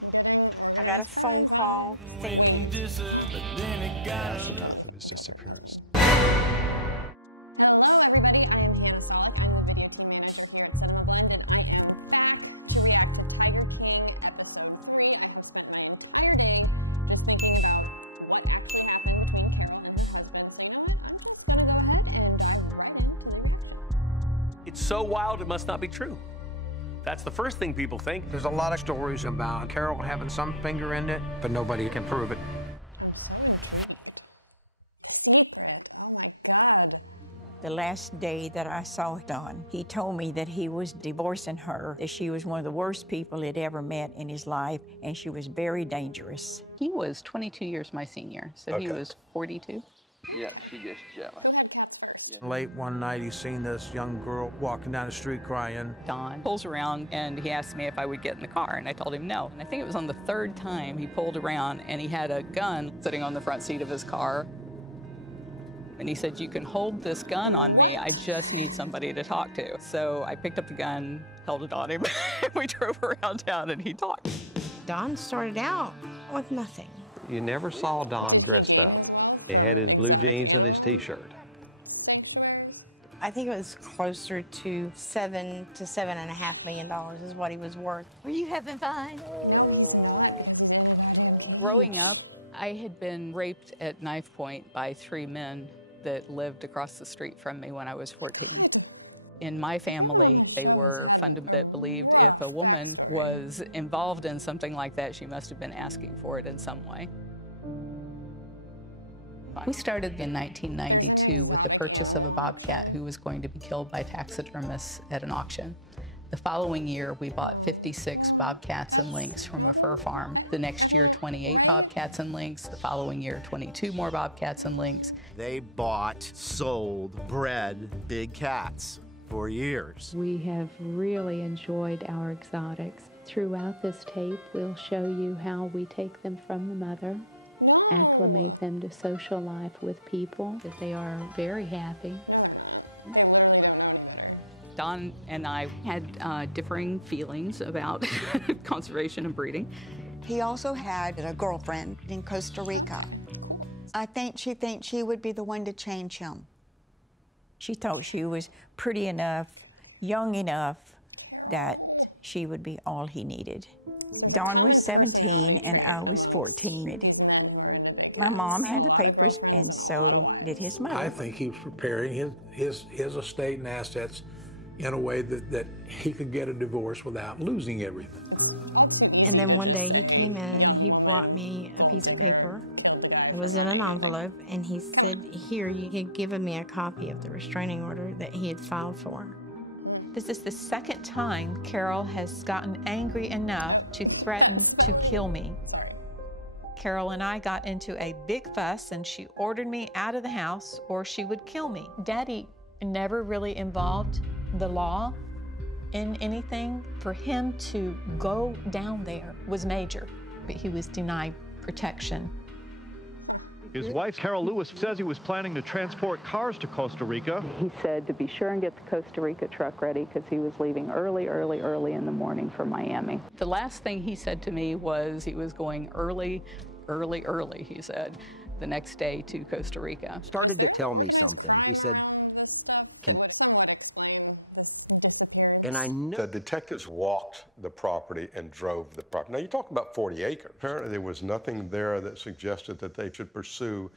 I'm getting organized crime vibes. Wait. She totally fucking killed her husband. Hello everybody, I am Hannah Solik. I'm the video team manager here at Cinema Blend, and I am back to react to Tiger King episode 3. I have spent my entire day just thinking about what actually happened between Carol and her husband. So you know what? I'm just gonna go ahead and dive right into the reaction. It's so wild it must not be true. That's the first thing people think. There's a lot of stories about Carol having some finger in it, but nobody can prove it. I'm so intrigued. The secret, oh my God. The last day that I saw Don, he told me that he was divorcing her, that she was one of the worst people he'd ever met in his life, and she was very dangerous. He was 22 years my senior, so he was 42. Okay. Who had cats first? Late one night, he seen this young girl walking down the street crying. Don pulls around and he asked me if I would get in the car, and I told him no. And I think it was on the third time he pulled around and he had a gun sitting on the front seat of his car. And he said, "You can hold this gun on me, I just need somebody to talk to." So I picked up the gun, held it on him, and we drove around town and he talked. Don started out with nothing. You never saw Don. Did he gain his wealth from exotic animal sanctuaries? I think it was closer to $7 to $7.5 million is what he was worth. Were you having fun? No, he's not, because he's in a goddamn cage. Growing up, I had been raped at knife point by 3 men that lived across the street from me when I was 14. God. In my family, everyone on this show has had a rough if a woman backstory. was involved in something like that, she must have been asking for it in some way. We started in 1992 There's an exotic with the purchase of a animal bobcat auction. who was going to be killed by taxidermists at an auction. The following year, we bought 56 bobcats and lynx from a fur farm. The next year, 28 bobcats and lynx. The following year, 22 more bobcats and lynx. They bought, sold, bred big cats for years. We have really enjoyed our exotics. Throughout this tape, we'll show you how we take them from the mother. No! Acclimate them to social life with people, that they are very happy. No, they're not. They literally don't know any better. Don and I had differing feelings about conservation and breeding. He also had a girlfriend in Costa Rica. Okay, cool. I think she thinks she would be the one to change him. She thought she was pretty enough, young enough, that she would be all he needed. So there's a Don common was 17 personality trait and I was amongst 14. these men who are into big My mom cats. had A the lot of papers, girlfriends and a so lot of did wives. his mother. I think he was preparing his estate and assets in a way that he could get a divorce without losing everything. It's all too easy to one just day he say, came in, young he brought woman, me a gold piece of digger, paper. killed the guy It for was money. in an Like, envelope, and he come said, on. here, you had given me a copy of the restraining order that he had filed for. This is the second time Carol has gotten angry enough to that threaten to spelling. kill me. Sorry. Carol and I got into a big fuss, and she ordered me out of the house or she would kill me. Daddy never really involved the law in anything. For him to go down there was major, but he was denied protection. His wife, Carol Lewis, says he was planning to transport cars to Costa Rica. He said to be sure and get the Costa Rica truck ready because he was leaving early in the morning for Miami. The last thing he said to me was he was going early, he said, the next day to Costa Rica. Is there organized crime around this stuff that would somewhat explain this disappearance? And I know the detectives walked the property and drove the property. Now, you talk about 40 acres. Apparently, there was nothing there that suggested that they should pursue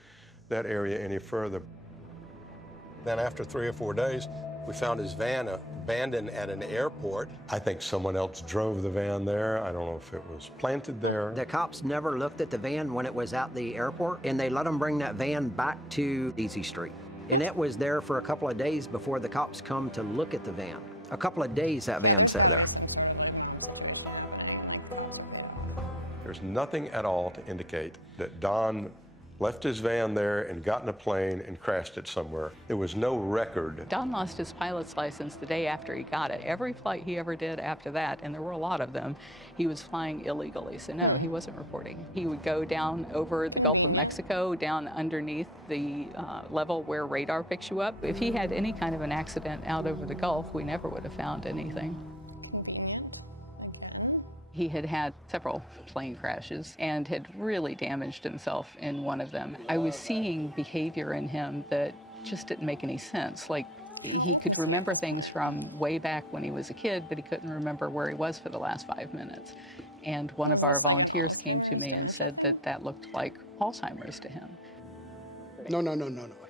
that area any further. Then after 3 or 4 days, we found his van abandoned at an airport. I think someone else drove the van there. I don't know if it was planted there. The cops never looked at the van when it was at the airport, and they let them bring that van back to Easy Street. And it was there for a couple of days before the cops come to look at the van. A couple of days that van there's sat got to there. be some sort of like mom situation happening, and like the cops are paid off. There's nothing at all to indicate that Don left his van there and got in a plane and crashed it somewhere. There was no record. Don lost his pilot's license the day after he got it. Every flight he ever did after that, and there were a lot of them, he was flying illegally, so no, he wasn't reporting. He would go down over the Gulf of Mexico, down underneath the level where radar picks you up. If he had any kind of an accident out over the Gulf, we never would have found anything. Convenient, again. He had had several plane crashes and had really damaged himself in one of them. I was seeing behavior in him that just didn't make any sense. Like, How he old could was he at remember this things point? from way back when he was a kid, but he couldn't remember where he was for the last 5 minutes. And one Was of our this like an volunteers came to Alzheimer's, me and dementia said thing? that that looked like Alzheimer's to him. No.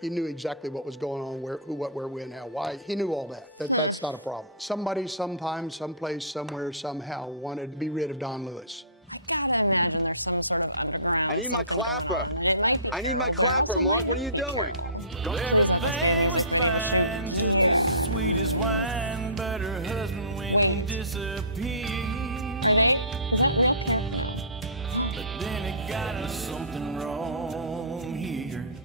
He knew exactly what was going on, where, who, what, where, when, how, why. He knew all that. That's not a problem. Somebody, sometime, someplace, somewhere, somehow wanted to be rid of Don Lewis. I gotta imagine there's some sort of underground something going on. And it might be Carol, but it also might not be Carol. Please let this be a music video shoot. Yes. Wait. Are they? Is that real Carol? No.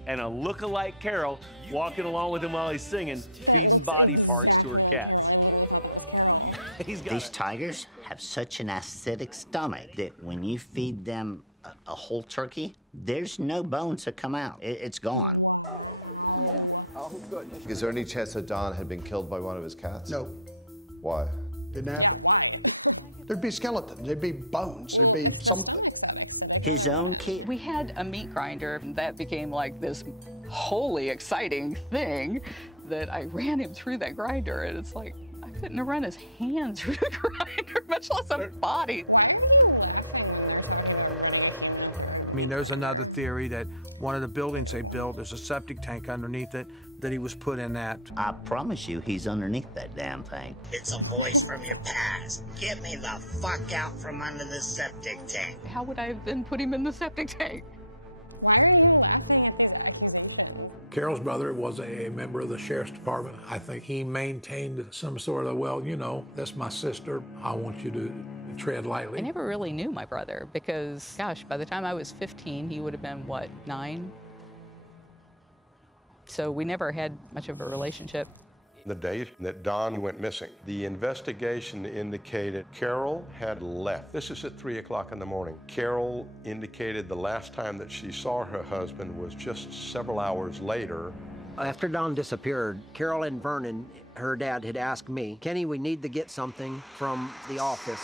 And a look-alike Carol walking along with him while he's singing. That feeds looks body parts to her exactly like cats. Carol. I literally thought that was Carol. These tigers have such an acidic stomach that when you feed them a whole turkey, there's no bones that come out. It's gone. Wow. Is there any chance that Don had been killed by one of his cats? No. Why? Didn't happen. Yeah, why? There'd be skeletons, there'd be bones. Well, there'd be if the stomach's that acidic, no, there wouldn't. We had a meat grinder, and that became like this wholly exciting thing that I ran him through that grinder, and it's like, I couldn't run his hands through the grinder, much less a body. Why are you laughing when they're talking about running a human through a I mean, meat there's grinder? another theory that one of the buildings they built, there's a septic tank underneath it, that he was put in that. I promise you, he's underneath that damn thing. It's a voice from your past. Get me the fuck out from under the septic tank. How would I have then put him in the septic tank? Why are you laughing at these accusations? Carol's brother was a member of the sheriff's department. I think he maintained some sort of, well, you know, that's my sister. I want you to tread lightly. I never really knew my brother because, gosh, by the time I was 15, he would have been, what, 9? So we never had much of a relationship. The day that Don went missing, the investigation indicated Carol had left. This is at 3 o'clock in the morning. Carol indicated the last time that she saw her husband was just several hours later. After Don disappeared, Carol and Vernon, her dad, had asked me, Kenny, we need to get something from the office.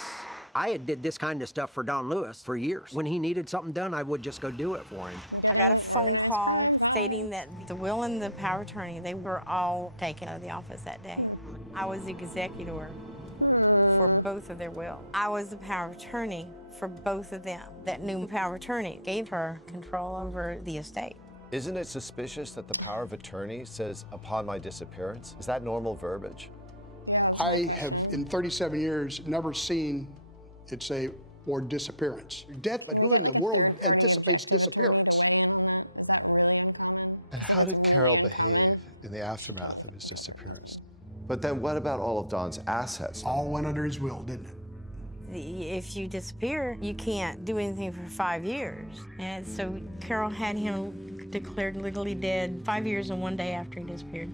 I had did this kind of stuff for Don Lewis for years. When he needed something done, I would just go do it for him. Get in organized crime, stating that the will and the power of attorney, they were all taken out of the office that day. I was the executor for both of their will. I was the power of attorney for both of them. That new power of attorney gave her control over the estate. Isn't it suspicious that the power of attorney says, upon my disappearance? Is that normal verbiage? Yeah, that's my I question. have, in 37 years, never seen it say, or disappearance. Death, Can we get like a third-party objective attorney to weigh in on that? Is that really uncommon? Because if it's really uncommon, in the aftermath totally of his fucking killed her disappearance. husband. But then what about all of Don's assets? All went under his will, didn't it? If you disappear, you can't do anything for 5 years. And so Carol had him declared legally dead 5 years and 1 day after he disappeared.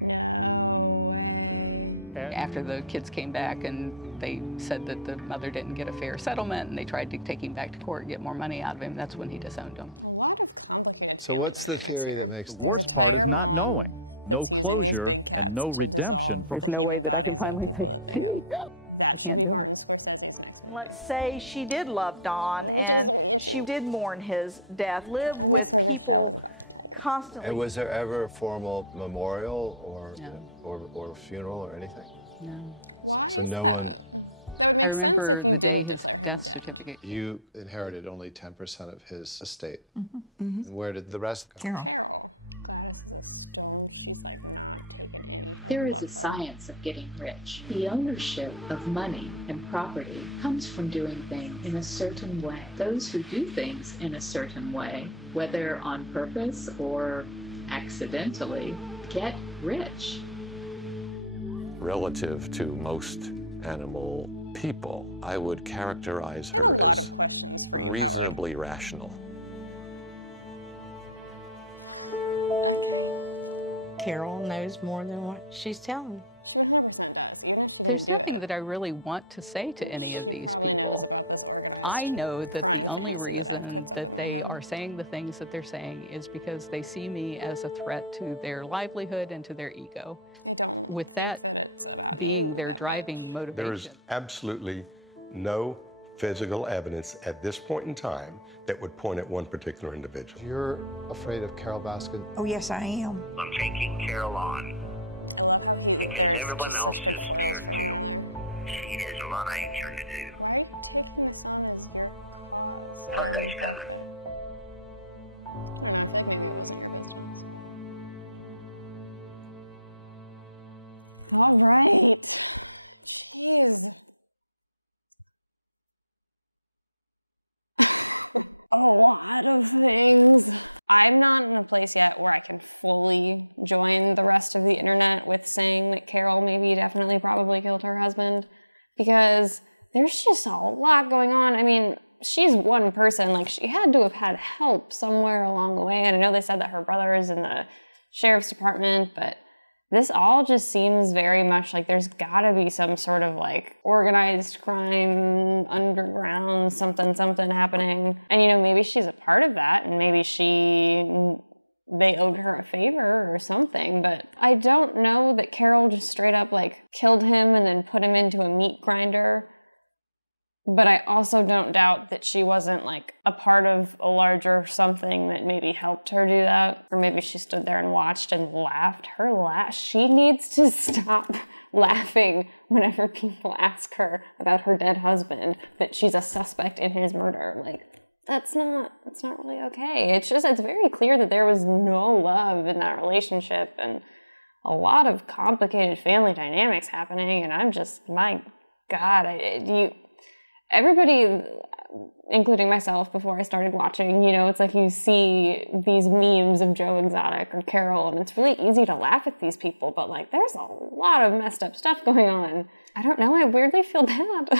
No way. After the kids came back and they said that the mother didn't get a fair settlement and they tried to take him back to court and get more money out of him, that's when he disowned them. A lot of complicated family what's the dynamics theory that here. makes the There's a worst part tiger is not mom knowing. that's No using these closure big and cats no to redemption. dissolve There's the no human way that I can bodies of find people that they have. That should be Martin Scorsese's next movie. Let's say she did love Don, Which is and weird. she did mourn his death, lived I with miss when this show was people about the tiger. constantly. And was there ever a formal memorial or funeral or anything? No. Why So is no that? That would make sense if you the day didn't his declare him death dead. certificate- You inherited only 10% of his estate. And where did the rest go? Carol. Gladys is a stone. She's like not taking anything. There I is love a her. science of getting rich. The ownership of money and property comes from doing things in a certain way. Those who do things in a certain way, whether on purpose or accidentally, get rich. Relative to most animal people, I would characterize I her have a lot as of questions for you, Howard. reasonably rational. Okay. Carol knows more than what she's telling. She 100% does, even if she didn't do There's nothing it. that I really want to say to any of these She probably people. knows about this organized I know that crime the only fantasy reason that I've cooked up in that my they head. are saying the things that they're saying is because they see me as a threat to their livelihood and to their ego. I don't think that it's about you their that driving much. motivation. There is absolutely no physical evidence at this point in time that would point at one particular individual. You're afraid of Carol Baskin? Oh, yes, I am. I'm taking Carol on. I love how there's just such good foils for one another. She has a lot of answering to do. Why are you taking this on as your cause? Other than the fact that, I don't know, I feel like maybe it wasn't your business. But... All right. Jeez. A lot of things. I'm not in a place yet where I can fully join the rest of the internet with saying that Carol maybe definitely probably killed her husband, because there's just a lot going on. I mean, she's one person, like she had to have had help somewhere along the way. And I know they said that her brother is in the sheriff's department, but this all just seems very much like there's gotta be some sort of like organized crime, underground, something happening. And you know, maybe she's a part of that and maybe they owed her a favor or something, but I don't know that Carol just straight up like killed him and then put him into a meat grinder. But I also don't doubt that she wasn't like a part of a larger something that maybe helped her do that. Or maybe she stood there and watched and laughed. She needs to stop laughing whenever people ask her about her dead husband, that she's a suspect in his murder. Like, that's not really okay. It's very clear that there was no love in that relationship and a lot of complicated family dynamics happening. And I'm just, my God, everybody, including myself before I started watching, you know, it's like you see these memes of Joe Exotic or Carol, and it's really easy to laugh at these people, but like there's a lot of messed up stuff going on. I don't know, I weirdly feel bad.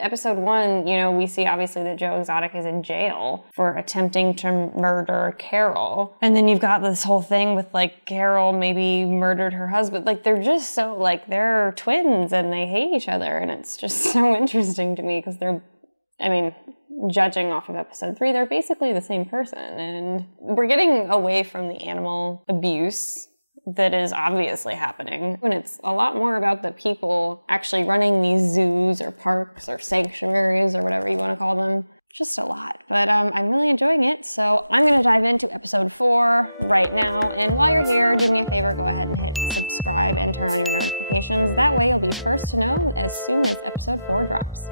Episode 1, you know, we see obviously that Joe Exotic is in jail for attempting to murder Carol. And then you've got this whole thing with like Carol maybe murdered her husband. Like they're just so like, they're twins and they hate each other. And it's just so interesting to me because judging off of episode 3, they're basically the same person. And we're getting away from the animal abuse that is obviously happening. And it's a lot more about the people actually running these zoos or parks or sanctuaries or whatever you want to call them. Just a lot, but I'm really enjoying it. So I'm gonna dive into episode 4 right now. And while you're here, do me a favor, go ahead and hit subscribe and turn on your notifications. That way you'll be first to know as soon as episode 4 drops.